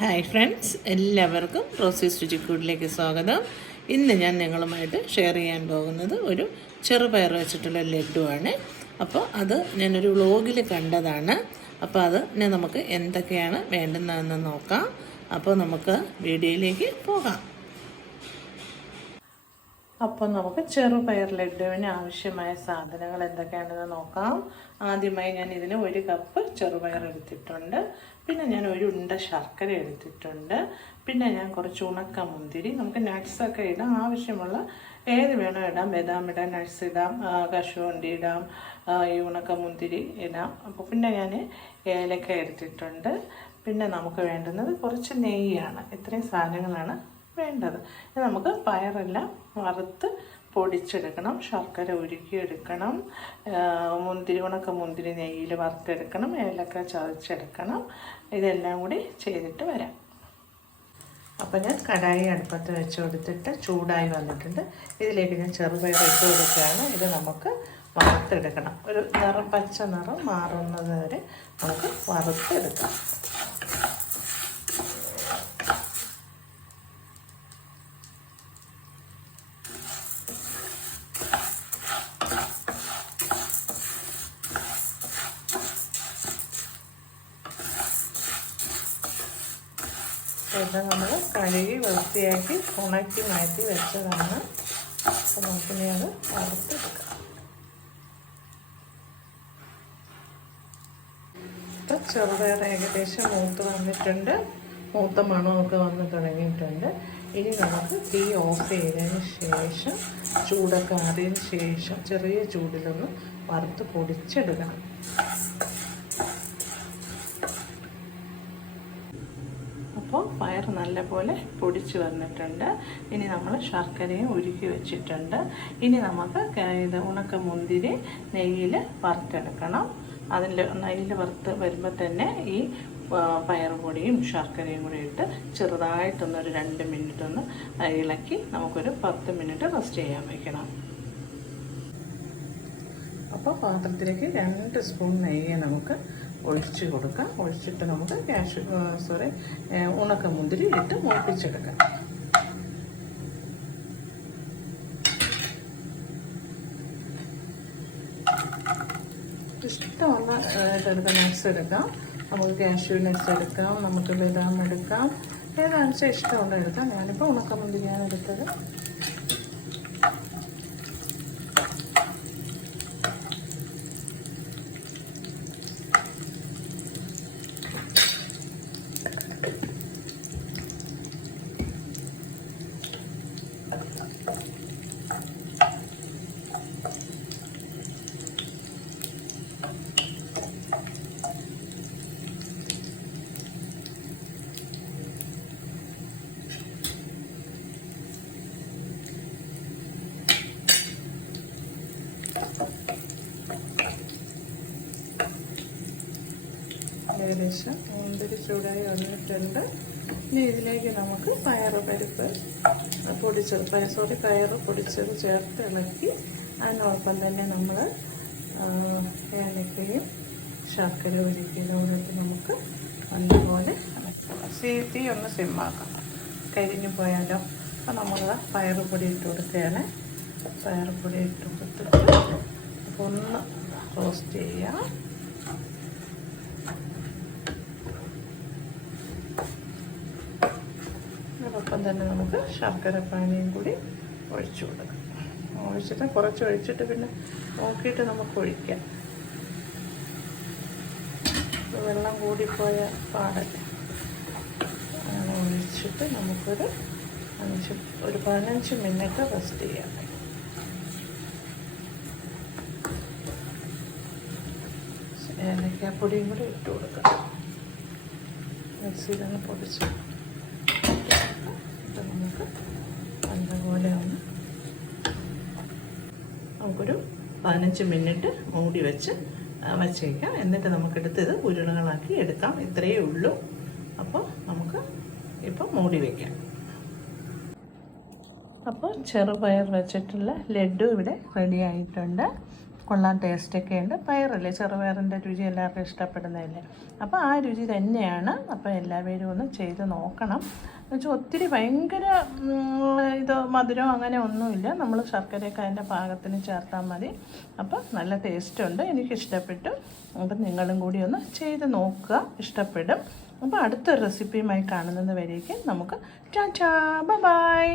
Hi friends, എല്ലാവർക്കും റോസീസ് രുചിക്കൂടിലേക്ക് സ്വാഗതം. ഇന്ന് ഞാൻ നിങ്ങളുമായിട്ട് ഷെയർ ചെയ്യാൻ പോകുന്നത് ഒരു ചെറുപയർ വെച്ചിട്ടുള്ള ലഡുവാണ്. അപ്പോൾ അത് ഞാനൊരു വ്ലോഗിൽ കണ്ടതാണ്. അപ്പോൾ അത് നമുക്ക് എന്തൊക്കെയാണ് വേണ്ടുന്നതെന്ന് നോക്കാം. അപ്പോൾ നമുക്ക് വീഡിയോയിലേക്ക് പോകാം. അപ്പോൾ നമുക്ക് ചെറുപയർ ലഡുവിന് ആവശ്യമായ സാധനങ്ങൾ എന്തൊക്കെയാണെന്ന് നോക്കാം. ആദ്യമായി ഞാൻ ഇതിന് 1 കപ്പ് ചെറുപയർ എടുത്തിട്ടുണ്ട്. പിന്നെ ഞാൻ ഒരു ഉണ്ട ശർക്കര എടുത്തിട്ടുണ്ട്. പിന്നെ ഞാൻ കുറച്ച് ഉണക്ക മുന്തിരി, നമുക്ക് നട്ട്സൊക്കെ ഇടാം, ആവശ്യമുള്ള ഏത് വേണോ ഇടാം. ബദാം ഇടാം, നട്ട്സ് ഇടാം, കശുവണ്ടി ഇടാം, ഈ ഉണക്ക മുന്തിരി ഇടാം. അപ്പോൾ പിന്നെ ഞാൻ ഏലക്ക എടുത്തിട്ടുണ്ട്. പിന്നെ നമുക്ക് വേണ്ടുന്നത് കുറച്ച് നെയ്യാണ്. ഇത്രയും സാധനങ്ങളാണ് വേണ്ടത്. നമുക്ക് പയറെല്ലാം വറുത്ത് പൊടിച്ചെടുക്കണം, ശർക്കര ഉരുക്കിയെടുക്കണം, ഉണക്ക മുന്തിരി നെയ്യിൽ വറുത്തെടുക്കണം, ഏലക്ക ചതച്ചെടുക്കണം. ഇതെല്ലാം കൂടി ചെയ്തിട്ട് വരാം. അപ്പോൾ ഞാൻ കടായി അടുപ്പത്ത് വെച്ച് കൊടുത്തിട്ട് ചൂടായി വന്നിട്ടുണ്ട്. ഇതിലേക്ക് ഞാൻ ചെറുപയർ ഇട്ട് കൊടുക്കുകയാണ്. ഇത് നമുക്ക് വറുത്തെടുക്കണം. ഒരു പച്ച നിറം മാറുന്നത് വരെ നമുക്ക് വറുത്തെടുക്കാം. ഇത് നമ്മൾ കഴുകി വൃത്തിയാക്കി ഉണക്കി മാറ്റി വെച്ചതാണ്. അപ്പോൾ നമുക്കിനി അത് വറുത്തെടുക്കാം. ഇപ്പം ചെറുപയർ ഏകദേശം മൂത്ത് വന്നിട്ടുണ്ട്. മൂത്ത മണമൊക്കെ വന്ന് തുടങ്ങിയിട്ടുണ്ട്. ഇനി നമുക്ക് തീ ഓഫ് ചെയ്തതിന് ശേഷം, ചൂടൊക്കെ ആറിയതിന് ശേഷം ചെറിയ ചൂടിലൊന്ന് വറുത്ത് പൊടിച്ചെടുക്കണം. അപ്പോൾ പയർ നല്ലപോലെ പൊടിച്ച് വന്നിട്ടുണ്ട്. ഇനി നമ്മൾ ശർക്കരയും ഉരുക്കി വെച്ചിട്ടുണ്ട്. ഇനി നമുക്ക് ഇത് ഉണക്ക മുന്തിരി നെയ്യിൽ വറുത്തെടുക്കണം. അതിൽ നെയ്യിൽ വറുത്ത് വരുമ്പോൾ തന്നെ ഈ പയർ പൊടിയും ശർക്കരയും കൂടി ഇട്ട് ചെറുതായിട്ടൊന്നൊരു 2 മിനിറ്റ് ഒന്ന് ഇളക്കി നമുക്കൊരു 10 മിനിറ്റ് റെസ്റ്റ് ചെയ്യാൻ വയ്ക്കണം. അപ്പോൾ പാത്രത്തിലേക്ക് 2 സ്പൂൺ നെയ്യ് നമുക്ക് ഒഴിച്ച് കൊടുക്കാം. ഒഴിച്ചിട്ട് നമുക്ക് ഉണക്ക മുന്തിരി ഇട്ട് മൂപ്പിച്ചെടുക്കാം. ഇഷ്ടമുള്ള ഇതെടുക്കാം. നട്ട്സ് എടുക്കാം. നമുക്ക് കാഷ്യൂ നട്ട്സ് എടുക്കാം, നമുക്ക് ബദാം എടുക്കാം, ഏതാണെന്ന് ഇഷ്ടമുള്ള എടുക്കാം. ഞാനിപ്പോൾ ഉണക്ക മുന്തിരിയാണ് എടുത്തത്. ഏകദേശം മുന്തിരി ചൂടായി വന്നിട്ടുണ്ട്. ഇനി ഇതിലേക്ക് നമുക്ക് പയറ് പൊടിച്ചത് ചേർത്ത് ഇളക്കി അതിനോടൊപ്പം തന്നെ നമ്മൾ ഏലക്കയും ശർക്കര ഉരുക്കിയതോടൊപ്പം നമുക്ക് നല്ലപോലെ തീ ഒന്ന് സിമ്മാക്കാം, കരിഞ്ഞു പോയാലോ. അപ്പോൾ നമ്മൾ പയറുപൊടി ഇട്ട് കൊടുക്കുകയാണ്. പയറുപൊടി ഇട്ട് കൊടുത്തിട്ട് അപ്പോൾ ഒന്ന് റോസ്റ്റ് ചെയ്യാം. അതോടൊപ്പം തന്നെ നമുക്ക് ശർക്കര പാനിയും കൂടി ഒഴിച്ചു കൊടുക്കാം. ഒഴിച്ചിട്ട് കുറച്ച് ഒഴിച്ചിട്ട് പിന്നെ നോക്കിയിട്ട് നമുക്ക് ഒഴിക്കാം. വെള്ളം കൂടിപ്പോയ പാടല്ല. അങ്ങനെ ഒഴിച്ചിട്ട് നമുക്കൊരു 15 മിനിറ്റ് റെസ്റ്റ് ചെയ്യാം. ഏലക്കാപ്പൊടിയും കൂടി ഇട്ട് കൊടുക്കാം. മിക്സിയിലൊന്ന് പൊടിച്ച് നമുക്ക് നല്ലപോലെ നമുക്കൊരു 15 മിനിറ്റ് മൂടി വച്ചേക്കാം. എന്നിട്ട് നമുക്കെടുത്ത് ഇത് ഉരുളകളാക്കി എടുക്കാം. ഇത്രയേ ഉള്ളൂ. അപ്പോൾ നമുക്ക് ഇപ്പോൾ മൂടി വയ്ക്കാം. അപ്പോൾ ചെറുപയർ വെച്ചിട്ടുള്ള ലഡു ഇവിടെ റെഡി ആയിട്ടുണ്ട്. കൊള്ളാൻ ടേസ്റ്റൊക്കെ ഉണ്ട്. പയറല്ലേ, ചെറുപയറിൻ്റെ രുചി എല്ലാവർക്കും ഇഷ്ടപ്പെടുന്നതല്ലേ. അപ്പോൾ ആ രുചി തന്നെയാണ്. അപ്പോൾ എല്ലാവരും ഒന്ന് ചെയ്ത് നോക്കണം. എന്നുവെച്ചാൽ ഒത്തിരി ഭയങ്കര ഇത് മധുരം അങ്ങനെ ഒന്നുമില്ല. നമ്മൾ ശർക്കരയൊക്കെ അതിൻ്റെ പാകത്തിന് ചേർത്താൽ മതി. അപ്പോൾ നല്ല ടേസ്റ്റുണ്ട്, എനിക്കിഷ്ടപ്പെട്ടു. അപ്പം നിങ്ങളും കൂടി ഒന്ന് ചെയ്ത് നോക്കുക, ഇഷ്ടപ്പെടും. അപ്പോൾ അടുത്ത റെസിപ്പിയുമായി കാണുന്നത് വരേക്കും നമുക്ക് ടാറ്റാ ബൈ.